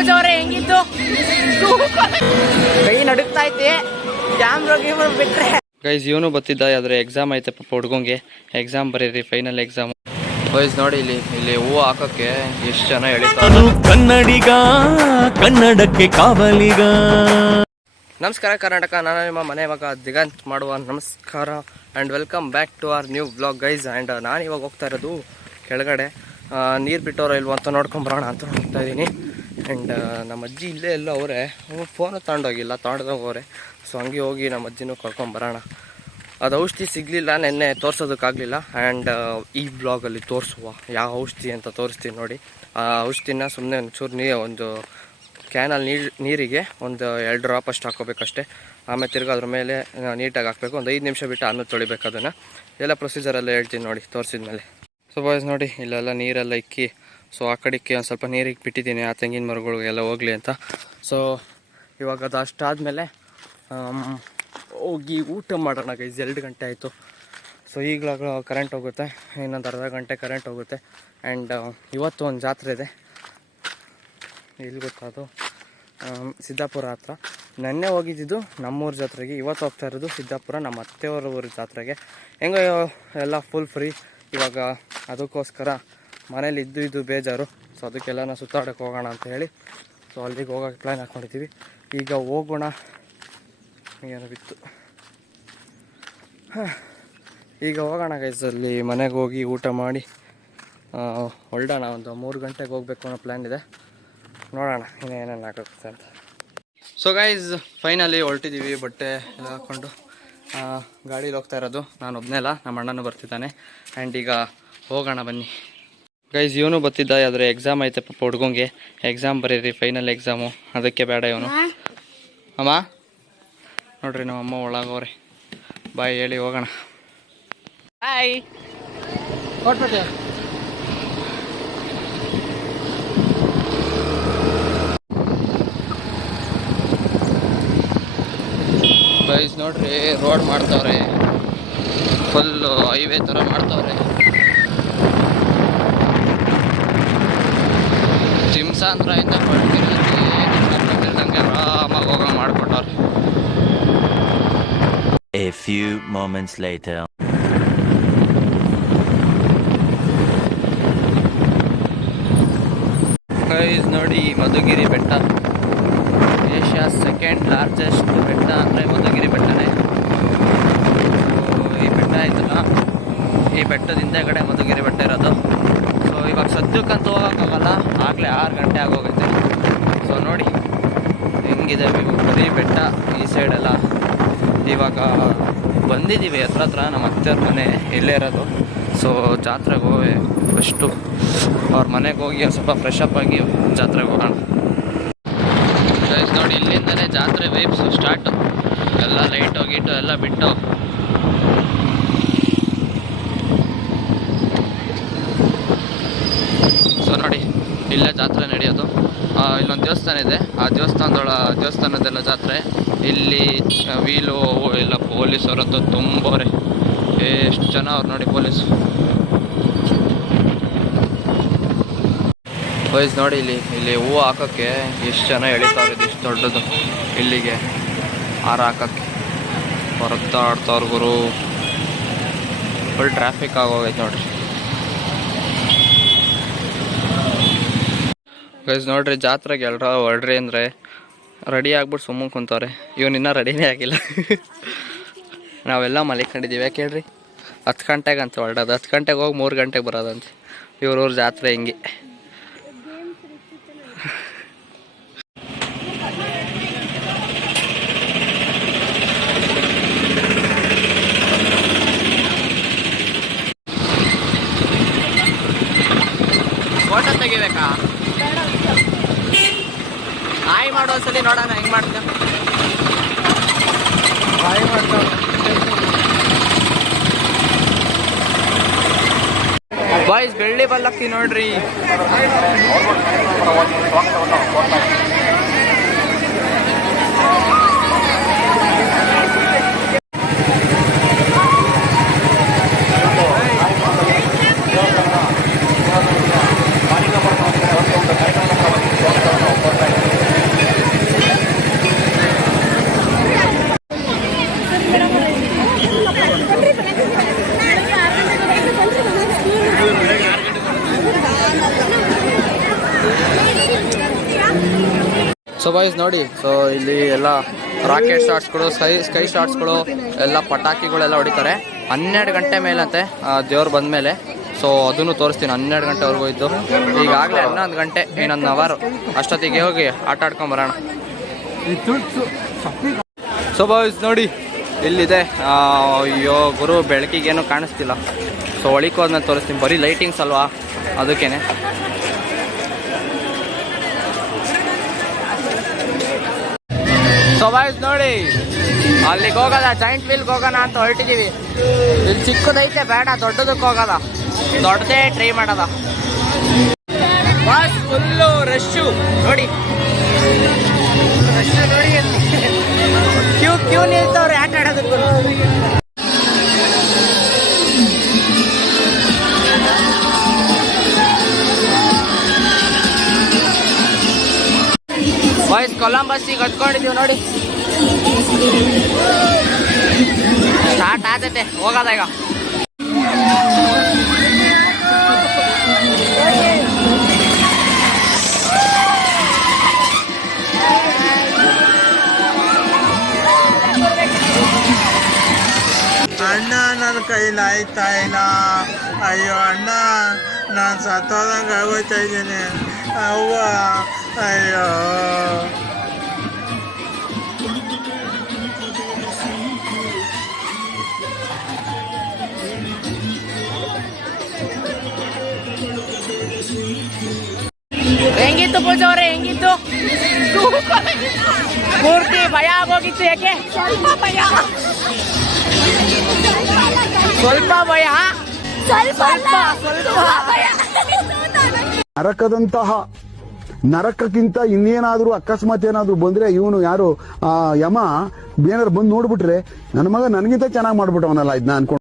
ಪೂಜಾ ಅವ್ರೆ ಹೆಂಗಿತ್ತು ಕೈ ನಡುಕ್ತಾ ಐತಿ ಕ್ಯಾಮ್ರಾ ಗೀಮ್ರಾ ಬಿಟ್ರೆ. ಗೈಸ್ ಇವನು ಬತ್ತಿದ್ದ ಆದರೆ ಎಕ್ಸಾಮ್ ಐತೆ ಪಾಪ ಹುಡ್ಗಂಗೆ. ಎಕ್ಸಾಮ್ ಬರೀರಿ ಫೈನಲ್ ಎಕ್ಸಾಮ್ ಗೈಸ್ ನೋಡಿ ಇಲ್ಲಿ ಇಲ್ಲಿ ಹೂವು ಹಾಕಕ್ಕೆ ಎಷ್ಟು ಜನ ಎಳಿತಾರೆ. ನಾನು ಕನ್ನಡಿಗ ಕನ್ನಡಕ್ಕೆ ಕಾವಲಿಗ. ನಮಸ್ಕಾರ ಕರ್ನಾಟಕ. ನಾನು ನಿಮ್ಮ ಮನೆ ಮಗ ದಿಗಂತ್ ಮಾಡುವ. ನಮಸ್ಕಾರ and welcome back to our new blog guys and ನಾನು ಇವಾಗ ಹೋಗ್ತಾ ಇರೋದು ಕೆಳಗಡೆ. ನೀರು ಬಿಟ್ಟೋರೋ ಇಲ್ವೋ ಅಂತ ನೋಡ್ಕೊಂಬರೋಣ ಅಂತ ಹೋಗ್ತಾ ಇದ್ದೀನಿ. ಆ್ಯಂಡ್ ನಮ್ಮ ಅಜ್ಜಿ ಇಲ್ಲೇ ಎಲ್ಲೋ ಅವರೇ ಫೋನು ತಗೊಂಡೋಗಿಲ್ಲ ತಗೊಂಡೋಗವ್ರೆ ಸೊ ಹಂಗೆ ಹೋಗಿ ನಮ್ಮ ಅಜ್ಜಿನೂ ಕರ್ಕೊಂಬರೋಣ ಅದು ಔಷಧಿ ಸಿಗಲಿಲ್ಲ, ನೆನ್ನೆ ತೋರ್ಸೋದಕ್ಕಾಗಲಿಲ್ಲ. ಆ್ಯಂಡ್ ಈ ಬ್ಲಾಗಲ್ಲಿ ತೋರಿಸುವ, ಯಾವ ಔಷಧಿ ಅಂತ ತೋರಿಸ್ತೀನಿ ನೋಡಿ. ಆ ಔಷಧಿನ ಸುಮ್ಮನೆ ಒಂಚೂರು ನೀ, ಒಂದು ಕ್ಯಾನಲ್ಲಿ ನೀರು, ನೀರಿಗೆ ಒಂದು ಎರಡು ಡ್ರಾಪ್ ಅಷ್ಟು ಹಾಕೋಬೇಕಷ್ಟೇ ಆಮೇಲೆ ತಿರ್ಗಿ ಅದ್ರ ಮೇಲೆ ನೀಟಾಗಿ ಹಾಕಬೇಕು. ಒಂದು ಐದು ನಿಮಿಷ ಬಿಟ್ಟು ಅನ್ನೋದು ತೊಳಿಬೇಕು ಅದನ್ನು. ಎಲ್ಲ ಪ್ರೊಸೀಜರೆಲ್ಲ ಹೇಳ್ತೀನಿ ನೋಡಿ ತೋರಿಸಿದ ಮೇಲೆ ಸೊ ಬಾಯ್ಸ್ ನೋಡಿ, ಇಲ್ಲೆಲ್ಲ ನೀರೆಲ್ಲ ಇಕ್ಕಿ ಸೊ ಆ ಕಡೆಗೆ ಒಂದು ಸ್ವಲ್ಪ ನೀರಿಗೆ ಬಿಟ್ಟಿದ್ದೀನಿ, ಆ ತೆಂಗಿನ ಮರಗಳಿಗೆಲ್ಲ ಹೋಗಲಿ ಅಂತ. ಸೊ ಇವಾಗ ಅದು ಅಷ್ಟಾದಮೇಲೆ ಹೋಗಿ ಊಟ ಮಾಡೋಣ ಗೈಸ್ ಎರಡು ಗಂಟೆ ಆಯಿತು. ಸೊ ಈಗಲಾಗ ಕರೆಂಟ್ ಹೋಗುತ್ತೆ, ಇನ್ನೊಂದು ಅರ್ಧ ಗಂಟೆ ಕರೆಂಟ್ ಹೋಗುತ್ತೆ. ಆ್ಯಂಡ್ ಇವತ್ತು ಒಂದು ಜಾತ್ರೆ ಇದೆ. ಇಲ್ಲಿ ಗೊತ್ತಾ ಅದು? ಸಿದ್ದಾಪುರ ಹತ್ರ. ನೆನ್ನೆ ಹೋಗಿದ್ದಿದ್ದು ನಮ್ಮೂರ ಜಾತ್ರೆಗೆ, ಇವತ್ತು ಹೋಗ್ತಾ ಇರೋದು ಸಿದ್ದಾಪುರ, ನಮ್ಮ ಅತ್ತೆಯವರ ಊರ ಜಾತ್ರೆಗೆ. ಹೆಂಗೋ, ಎಲ್ಲ ಫುಲ್ ಫ್ರೀ ಇವಾಗ ಅದಕ್ಕೋಸ್ಕರ ಮನೇಲಿ ಇದ್ದು ಇದ್ದು ಬೇಜಾರು. ಸೊ ಅದಕ್ಕೆಲ್ಲ ನಾವು ಸುತ್ತಾಡೋಕೆ ಹೋಗೋಣ ಅಂತ ಹೇಳಿ. ಸೊ ಅಲ್ಲಿಗೆ ಹೋಗೋಕೆ ಪ್ಲ್ಯಾನ್ ಹಾಕ್ಕೊಂಡಿದ್ದೀವಿ ಈಗ ಹೋಗೋಣ. ಏನು ಬಿತ್ತು. ಹಾಂ. ಈಗ ಹೋಗೋಣ ಗೈಸ್ ಅಲ್ಲಿ ಮನೆಗೆ ಹೋಗಿ ಊಟ ಮಾಡಿ ಆ, ಹೊರಡೋಣ ಒಂದು ಮೂರು ಗಂಟೆಗೆ ಹೋಗಬೇಕು ಅನ್ನೋ ಪ್ಲ್ಯಾನ್ ಇದೆ. ನೋಡೋಣ ಇನ್ನೇನೇನು ಆಗುತ್ತೆ ಅಂತ. ಸೊ ಗೈಸ್ ಫೈನಲಿ ಹೊರಟಿದ್ದೀವಿ ಬಟ್ಟೆ ಎಲ್ಲ ಹಾಕ್ಕೊಂಡು ಗಾಡೀಲಿ ಹೋಗ್ತಾ ಇರೋದು. ನಾನು ಒಬ್ಬನೇ ಅಲ್ಲ ನಮ್ಮ ಅಣ್ಣನೂ ಬರ್ತಿದ್ದಾನೆ. ಆ್ಯಂಡ್ ಈಗ ಹೋಗೋಣ ಬನ್ನಿ. ಗೈಸ್ ಇವನು ಬತ್ತಿದ್ದ ಆದರೆ ಎಕ್ಸಾಮ್ ಐತೆ ಪಾಪ ಹುಡ್ಗಂಗೆ. ಎಕ್ಸಾಮ್ ಬರೀರಿ ಫೈನಲ್ ಎಕ್ಸಾಮು ಅದಕ್ಕೆ ಬೇಡ ಇವನು. ಅಮ್ಮ. ನೋಡ್ರಿ ನಮ್ಮ ಅಮ್ಮ ಒಳಗವ್ರೆ ಬಾಯ್ ಹೇಳಿ ಹೋಗೋಣ. ಹಾಯ್ ಕೊಟ್ಬಿಟ್ಟೆ. ಗೈಸ್ ನೋಡ್ರಿ ರೋಡ್ ಮಾಡ್ತಾವ್ರೆ. ಫುಲ್ಲು ಹೈವೇ ಥರ ಮಾಡ್ತಾವ್ರೆ. ಚಿಮ್ಸಾಂದ್ರದಿಂದ ಕೊಟ್ಟಿರೋದು ಆರಾಮಾಗಿ ಹೋಗೋ ಮಾಡ್ಕೊಟ್ಟವ್ರೆ. A few moments later. Guys ನೋಡಿ ಮಧುಗಿರಿ ಬೆಟ್ಟ. ಏಷ್ಯಾ ಸೆಕೆಂಡ್ ಲಾರ್ಜೆಸ್ಟ್ ಬೆಟ್ಟ ಅಂದರೆ ಮಧುಗಿರಿ ಬೆಟ್ಟನೇ. ಈ ಬೆಟ್ಟ ಆಯ್ತಲ್ಲ? ಈ ಬೆಟ್ಟದಿಂದ ಕಡೆ ಮಧುಗಿರಿ ಬೆಟ್ಟ ಇರೋದು. ಸದ್ಯಕ್ಕಂತೂ ಹೋಗೋಕ್ಕಾಗಲ್ಲ. ಆಗಲೇ ಆರು ಗಂಟೆ ಆಗೋಗುತ್ತೆ. ಸೊ ನೋಡಿ, ಹೆಂಗಿದೆ ವ್ಯೂ ಬರೀ ಬೆಟ್ಟ ಈ ಸೈಡೆಲ್ಲ. ಇವಾಗ ಬಂದಿದ್ದೀವಿ ಹತ್ರ ಹತ್ರ ನಮ್ಮ ಅತ್ತೆಯವ್ರ ಮನೆ ಇಲ್ಲೇ ಇರೋದು. ಸೊ ಜಾತ್ರೆಗೆ ಹೋಗಿ ಫಸ್ಟು ಅವ್ರ ಮನೆಗೆ ಹೋಗಿ ಸ್ವಲ್ಪ ಫ್ರೆಶ್ ಅಪ್ ಆಗಿ ಜಾತ್ರೆಗೆ ಹೋಗೋಣ. ನೋಡಿ, ಇಲ್ಲಿಂದಲೇ ಜಾತ್ರೆ ವೇಬ್ಸು ಸ್ಟಾರ್ಟು ಎಲ್ಲ ಲೈಟು ಗೀಟು ಎಲ್ಲ ಬಿಟ್ಟು ಸೊ ನೋಡಿ ಇಲ್ಲೇ ಜಾತ್ರೆ ನಡೆಯೋದು. ಇಲ್ಲೊಂದು ದೇವಸ್ಥಾನ ಇದೆ. ಆ ದೇವಸ್ಥಾನದೊಳ, ದೇವಸ್ಥಾನದೆಲ್ಲ ಜಾತ್ರೆ. ಇಲ್ಲಿ ವೀಲು ಎಲ್ಲ ಪೊಲೀಸರಂತೂ ತುಂಬವ್ರೆ. ಎಷ್ಟು ಜನ ಅವ್ರು ನೋಡಿ ಪೊಲೀಸ್. ವಯಸ್ಸು ನೋಡಿ ಇಲ್ಲಿ ಇಲ್ಲಿ ಹೂವು ಹಾಕೋಕ್ಕೆ ಎಷ್ಟು ಜನ ಎಳಿತಾವ್ರೆ ಇಷ್ಟು ದೊಡ್ಡದು. ಇಲ್ಲಿಗೆ ಹಾರ ಹಾಕೋಕ್ಕೆ. ಹೊರತಾಡ್ತಾವ್ರ ಗುರು. ಫುಲ್ ಟ್ರಾಫಿಕ್ ಆಗೋಗೈತೆ ನೋಡ್ರಿ. ಗೈಸ್ ನೋಡ್ರಿ, ಜಾತ್ರೆಗೆ ಎಲ್ಲರ ಹೊರಡ್ರಿ ಅಂದರೆ ರೆಡಿ ಆಗ್ಬಿಟ್ಟು ಸುಮ್ಮನೆ ಕುಂತವ್ರೆ. ಇವನು ಇನ್ನೂ ರೆಡಿನೇ ಆಗಿಲ್ಲ. ನಾವೆಲ್ಲ ಮಲಿಕೊಂಡಿದ್ದೀವಿ. ಯಾಕೆ ಹೇಳ್ರಿ? ಹತ್ತು ಗಂಟೆಗೆ ಅಂತ ಹೊರಡೋದು. ಹತ್ತು ಗಂಟೆಗೆ ಹೋಗಿ ಮೂರು ಗಂಟೆಗೆ ಬರೋದಂತೆ. ಇವ್ರವ್ರ ಜಾತ್ರೆ ಹಿಂಗೆ. ಸಲಿ ಬಾಯಿ ಮಾಡ್ತಾವ ಬಾಯ್ಸ್ ಬೆಳ್ಳಿ ಬಲ್ಲಕ್ತಿ ನೋಡ್ರಿ. ಸೊ ಬಾಯ್ಸ್ ನೋಡಿ ಸೊ ಇಲ್ಲಿ ಎಲ್ಲ ರಾಕೆಟ್ ಶಾಟ್ಸ್ಗಳು ಸ್ಕೈ ಸ್ಕೈ ಶಾಟ್ಸ್ಗಳು ಎಲ್ಲ ಪಟಾಕಿಗಳೆಲ್ಲ ಹೊಡಿತಾರೆ. ಹನ್ನೆರಡು ಗಂಟೆ ಮೇಲಂತೆ ದೇವ್ರು ಬಂದ ಮೇಲೆ ಸೊ ಅದನ್ನು ತೋರಿಸ್ತೀನಿ, ಹನ್ನೆರಡು ಗಂಟೆವರೆಗೂ ಇದ್ದು. ಈಗಾಗಲೇ ಹನ್ನೊಂದು ಗಂಟೆ, ಇನ್ನೊಂದು ಅವರ್ ಅಷ್ಟೊತ್ತಿಗೆ ಹೋಗಿ ಆಟ ಆಡ್ಕೊಂಬರೋಣ ಸೊ ಬಾಯ್ಸ್ ನೋಡಿ, ಇಲ್ಲಿದೆ ಅಯ್ಯೋ, ಗುರು ಬೆಳಕಿಗೇನು ಕಾಣಿಸ್ತಿಲ್ಲ. ಸೊ ಒಳಿಕೋದನ್ನ ತೋರಿಸ್ತೀನಿ. ಬರೀ ಲೈಟಿಂಗ್ಸ್ ಅಲ್ವಾ? ಅದಕ್ಕೇನೆ. ಸೊ ಬಾಯ್ಸ್ ನೋಡಿ. ಅಲ್ಲಿಗೆ ಹೋಗಲ್ಲ ಜಾಯಿಂಟ್ ವೀಲ್ಗೆ ಹೋಗೋಣ ಅಂತ ಹೊರಟಿದ್ದೀವಿ ಇಲ್ಲಿ ಚಿಕ್ಕದೈತೆ, ಬೇಡ, ದೊಡ್ಡದಕ್ಕೆ ಹೋಗೋದ. ದೊಡ್ಡದೇ ಟ್ರೈ ಮಾಡೋದ. ಬಾಸ್ ಫುಲ್ಲು ರಶ್ಶು ನೋಡಿ. ರಶ್ಶು ನೋಡಿ ಕ್ಯೂ ಕ್ಯೂ ನಿಲ್ತವ್ರೆ, ಆಟ ಆಡೋದಕ್ಕೂ. ಬಾಯ್ಸ್ ಕೊಲಂಬಸ್ಸಿಗೆ ಹತ್ಕೊಂಡಿದೀವಿ ನೋಡಿ. ಸ್ಟಾರ್ಟ್ ಆತೈತೆ ಹೋಗೋದಾಗ ಅಣ್ಣ ನನ್ನ ಕೈಲಿ ಆಯ್ತಾ ಇಲ್ಲ. ಅಯ್ಯೋ, ಅಣ್ಣ, ನಾನು ಸತ್ತೋದಂಗೆ ಆಗೋಯ್ತಾ ಇದ್ದೀನಿ. ಅವ್ವ ಅಯ್ಯೋ ಹೆಂಗಿತ್ತು ಪೂಜಾ ಅವ್ರೆ ಹೆಂಗಿತ್ತು ಪೂರ್ತಿ ಭಯ ಆಗೋಗಿತ್ತು ಯಾಕೆ ಸ್ವಲ್ಪ ಭಯ ಸ್ವಲ್ಪ ಭಯ ಸ್ವಲ್ಪ ಅಲ್ಲ, ತುಂಬ ಭಯ ನರಕದಂತಹ ನರಕಕ್ಕಿಂತ ಇನ್ನೇನಾದ್ರೂ ಅಕಸ್ಮಾತ್ ಏನಾದ್ರೂ ಬಂದ್ರೆ ಇವನು ಯಾರು ಯಮ, ಏನಾದ್ರು ಬಂದು ನೋಡ್ಬಿಟ್ರೆ ನನ್ನ ಮಗ ನನಗಿಂತ ಚೆನ್ನಾಗಿ ಮಾಡ್ಬಿಟ್ಟವನಲ್ಲ ಇದನ್ನ ಅನ್ಕೊಂಡು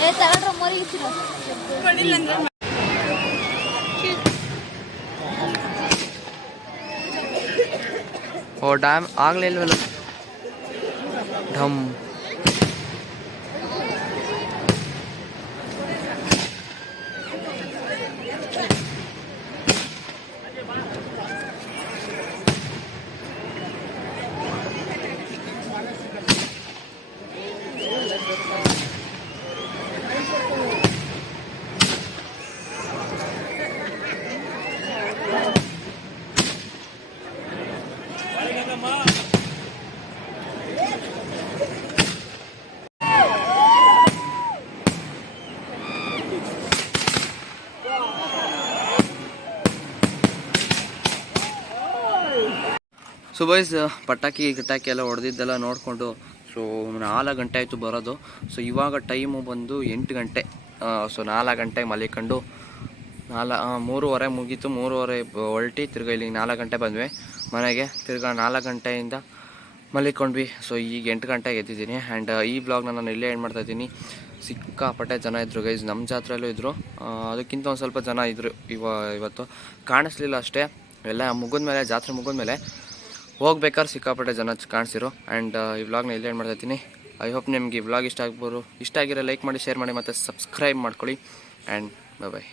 ಏ ತಗೊಂಡ್ರೆ ಮರಿಗಿಸಿಲ್ಲ ಓ ಡ್ಯಾಮ್ ಆಗ್ಲೇ ಇಲ್ವಲ್ಲ ಢಮ್ ಸೊ ಬಾಯ್ಸ್ ಪಟಾಕಿ ಗಿಟಾಕಿ ಎಲ್ಲ ಹೊಡೆದಿದ್ದೆಲ್ಲ ನೋಡಿಕೊಂಡು ಸೊ ನಾಲ್ಕು ಗಂಟೆ ಆಯಿತು ಬರೋದು. ಸೊ ಇವಾಗ ಟೈಮು ಬಂದು ಎಂಟು ಗಂಟೆ. ಸೊ ನಾಲ್ಕು ಗಂಟೆಗೆ ಮಲಿಕೊಂಡು ನಾಲ್ ಮೂರುವರೆ ಮುಗೀತು. ಮೂರುವರೆ ಹೊರಟಿ ತಿರ್ಗಾ ಇಲ್ಲಿಗೆ ನಾಲ್ಕು ಗಂಟೆ ಬಂದ್ವಿ. ಮನೆಗೆ ತಿರ್ಗಾ ನಾಲ್ಕು ಗಂಟೆಯಿಂದ ಮಲಿಕೊಂಡ್ವಿ. ಸೊ ಈಗ ಎಂಟು ಗಂಟೆಗೆ ಎದ್ದಿದ್ದೀನಿ. ಆ್ಯಂಡ್ ಈ ಬ್ಲಾಗ್ನ ನಾನು ಇಲ್ಲೇ ಏನು ಮಾಡ್ತಾ ಇದ್ದೀನಿ. ಸಿಕ್ಕಾಪಟ್ಟೆ ಜನ ಇದ್ದರು ಗೈಸ್ ನಮ್ಮ ಜಾತ್ರೆಯಲ್ಲೂ ಇದ್ದರು ಅದಕ್ಕಿಂತ ಒಂದು ಸ್ವಲ್ಪ ಜನ ಇದ್ದರು ಇವ, ಇವತ್ತು. ಕಾಣಿಸ್ಲಿಲ್ಲ ಅಷ್ಟೇ. ಎಲ್ಲ ಮುಗಿದ್ಮೇಲೆ, ಜಾತ್ರೆ ಮುಗಿದ್ಮೇಲೆ ಹೋಗ್ಬೇಕಾದ್ರೆ ಸಿಕ್ಕಾಪಟ್ಟೆ ಜನ ಕಾಣಿಸಿರು. ಆ್ಯಂಡ್ ಈ ವ್ಲಾಗ್ನ ಇಲ್ಲಿ ಏನು ಮಾಡ್ತಾ ಇದ್ದೀನಿ. ಐ ಹೋಪ್ ನಿಮಗೆ ಈ ವ್ಲಾಗ್ ಇಷ್ಟ ಆಗ್ಬೋದು. ಇಷ್ಟ ಆಗಿರೋ ಲೈಕ್ ಮಾಡಿ ಶೇರ್ ಮಾಡಿ, ಮತ್ತು ಸಬ್ಸ್ಕ್ರೈಬ್ ಮಾಡ್ಕೊಳ್ಳಿ. ಆ್ಯಂಡ್ ಬಾಯ್